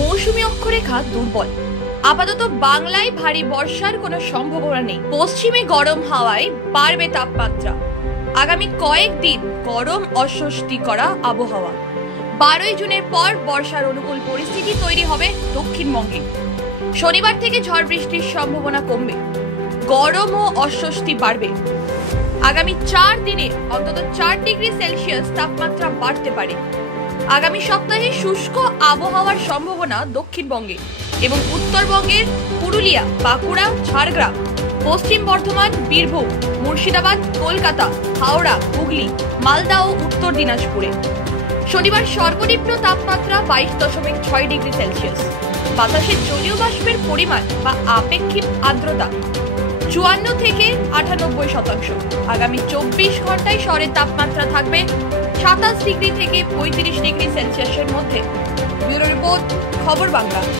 মৌসুমী অক্ষরেখা দুর্বল। আপাতত বাংলায় ভারী বর্ষার কোনো সম্ভাবনা নেই। পশ্চিমে গরম হাওয়ায় বাড়বে তাপমাত্রা। আগামী কয়েকদিন গরম অস্বস্তি করা আবহাওয়া। 12 জুনের পর বর্ষার অনুকূল পরিস্থিতি তৈরি হবে দক্ষিণবঙ্গে। শনিবার থেকে ঝড় বৃষ্টির সম্ভাবনা কমবে, গরম ও অস্বস্তি বাড়বে। আগামী 4 দিনে অন্তত 4 ডিগ্রি সেলসিয়াস তাপমাত্রা বাড়তে পারে। আগামী সপ্তাহে শুষ্ক আবহাওয়ার সম্ভাবনা দক্ষিণবঙ্গে এবং উত্তরবঙ্গের পুরুলিয়া, বাঁকুড়া, ঝাড়গ্রাম, পশ্চিম বর্ধমান, বীরভূম, মুর্শিদাবাদ, কলকাতা, হাওড়া, হুগলি, মালদা ও উত্তর দিনাজপুরে। শনিবার সর্বনিম্ন তাপমাত্রা 22.6 ডিগ্রি সেলসিয়াস। বাতাসের জলীয় বাষ্পের পরিমাণ বা আপেক্ষিক আর্দ্রতা 54 থেকে 98%। আগামী 24 ঘন্টায় শহরের তাপমাত্রা থাকবে 27 ডিগ্রি থেকে 35 ডিগ্রি সেলসিয়াসের মধ্যে। ব্যুরো রিপোর্ট, খবর বাংলা।